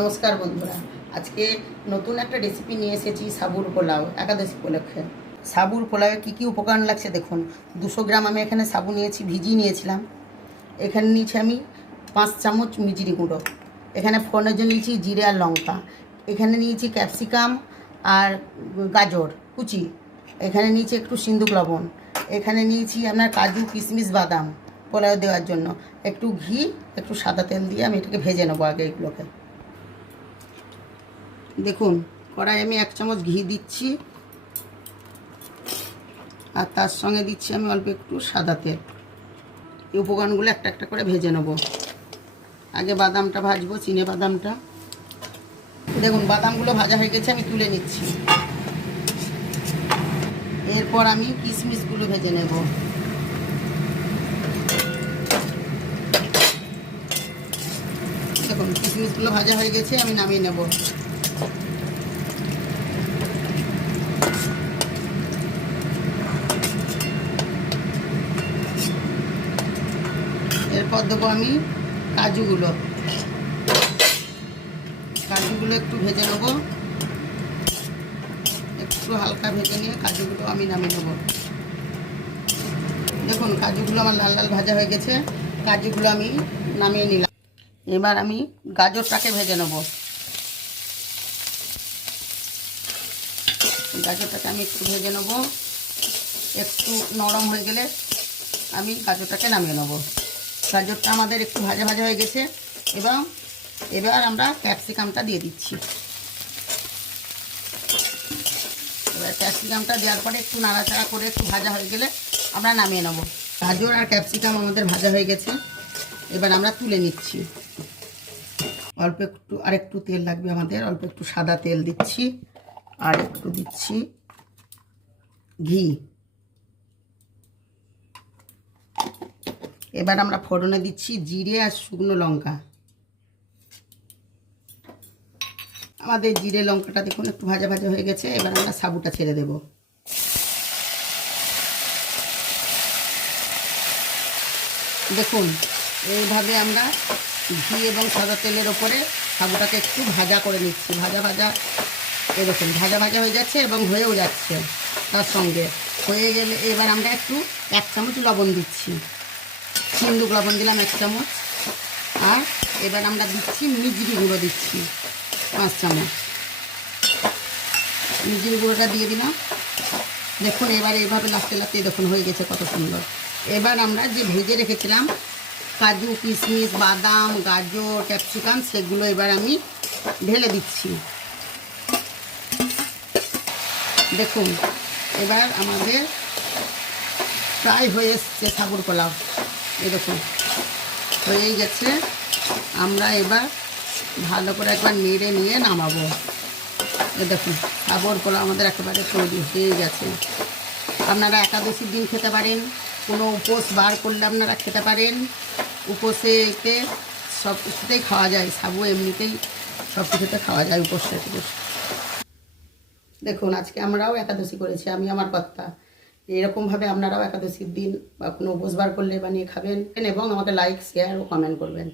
নমস্কার বন্ধুরা, আজকে নতুন একটা রেসিপি নিয়ে এসেছি সাবুর পোলাও একাদশী উপলক্ষে। সাবুর পোলাওয়ে কী কী উপকরণ লাগছে দেখুন। 200 গ্রাম আমি এখানে সাবু নিয়েছি, ভিজিয়ে নিয়েছিলাম। এখানে নিয়েছি আমি 5 চামচ মিজরি গুঁড়ো। এখানে ফোড়নের জন্য নিয়েছি জিরে আর লঙ্কা। এখানে নিয়েছি ক্যাপসিকাম আর গাজর কুচি। এখানে নিয়েছি একটু সিন্দুক লবণ। এখানে নিয়েছি আপনার কাজু কিশমিশ বাদাম পোলাও দেওয়ার জন্য। একটু ঘি, একটু সাদা তেল দিয়ে আমি এটাকে ভেজে নেবো আগে এগুলোকে। দেখুন, কড়াই আমি 1 চামচ ঘি দিচ্ছি আর তার সঙ্গে দিচ্ছি আমি অল্প একটু সাদা তেল। এই উপকরণগুলো একটা একটা করে ভেজে নেব। আগে বাদামটা ভাজবো, চিনে বাদামটা। দেখুন, বাদামগুলো ভাজা হয়ে গেছে, আমি তুলে নিচ্ছি। এরপর আমি কিশমিশগুলো ভেজে নেব। দেখুন, কিশমিশগুলো ভাজা হয়ে গেছে, আমি নামিয়ে নেব। এরপর দেবো আমি কাজুগুলো একটু ভেজে নেব। একটু হালকা ভেজে নিয়ে কাজুগুলো আমি নামিয়ে নেব। দেখুন, কাজুগুলো আমার লাল লাল ভাজা হয়ে গেছে, কাজুগুলো আমি নামিয়ে নিলাম। এবার আমি গাজরটাকে ভেজে নেব। গাজরটাকে আমি একটু ভেজে নেব। একটু নরম হয়ে গেলে আমি গাজরটাকে নামিয়ে নেব। গাজরটা আমাদের একটু ভাজা ভাজা হয়ে গেছে এবং এবার আমরা ক্যাপসিকামটা দিয়ে দিচ্ছি। এবার ক্যাপসিকামটা দেওয়ার পরে একটু নাড়াচাড়া করে একটু ভাজা হয়ে গেলে আমরা নামিয়ে নেব। গাজর আর ক্যাপসিকাম আমাদের ভাজা হয়ে গেছে, এবার আমরা তুলে নিচ্ছি। অল্প একটু আর একটু তেল লাগবে আমাদের, অল্প একটু সাদা তেল দিচ্ছি আর একটু দিচ্ছি ঘি। এবার আমরা ফোড়নে দিচ্ছি জিরে আর শুকনো লঙ্কা। আমাদের জিরে লঙ্কাটা দেখুন একটু ভাজা ভাজা হয়ে গেছে, এবার আমরা সাবুটা ছেড়ে দেব। দেখুন, এইভাবে আমরা ঘি এবং সাদা তেলের ওপরে সাবুটাকে একটু ভাজা করে নিচ্ছি। ভাজা এরকম ভাজা ভাজা হয়ে যাচ্ছে এবং হয়েও যাচ্ছে। তার সঙ্গে হয়ে গেলে এবার আমরা একটু 1 চামচ লবণ দিচ্ছি। সিন্দুক লবণ দিলাম 1 চামচ। আর এবার আমরা দিচ্ছি মিজরি গুঁড়ো দিচ্ছি 5 চামচ। মিজরি গুঁড়োটা দিয়ে দিলাম। দেখুন, এবার এইভাবে লাস্টে দেখুন হয়ে গেছে কত সুন্দর। এবার আমরা যে ভেজে রেখেছিলাম কাজু কিশমিশ বাদাম গাজর ক্যাপসিকাম, সেগুলো এবার আমি ঢেলে দিচ্ছি। দেখুন, এবার আমাদের প্রায় হয়ে এসছে সাবুর পোলাও। এই দেখুন হয়েই গেছে। আমরা এবার ভালো করে একবার নেড়ে নিয়ে নামাবো। এই দেখুন, সাবুর পোলাও আমাদের একেবারে তৈরি হয়ে গেছে। আপনারা একাদশীর দিন খেতে পারেন, কোনো উপোস বার করলে আপনারা খেতে পারেন। উপোসেতে সব কিছুতেই খাওয়া যায়, সাবু এমনিতেই সব কিছুতে খাওয়া যায় উপোসে। দেখুন, আজকে আমরাও একাদশী করেছি, আমি আমার কর্তা। এরকমভাবে আপনারাও একাদশীর দিন বা কোনো উপোস বার করলে বানিয়ে খাবেন এবং আমাকে লাইক শেয়ার ও কমেন্ট করবেন।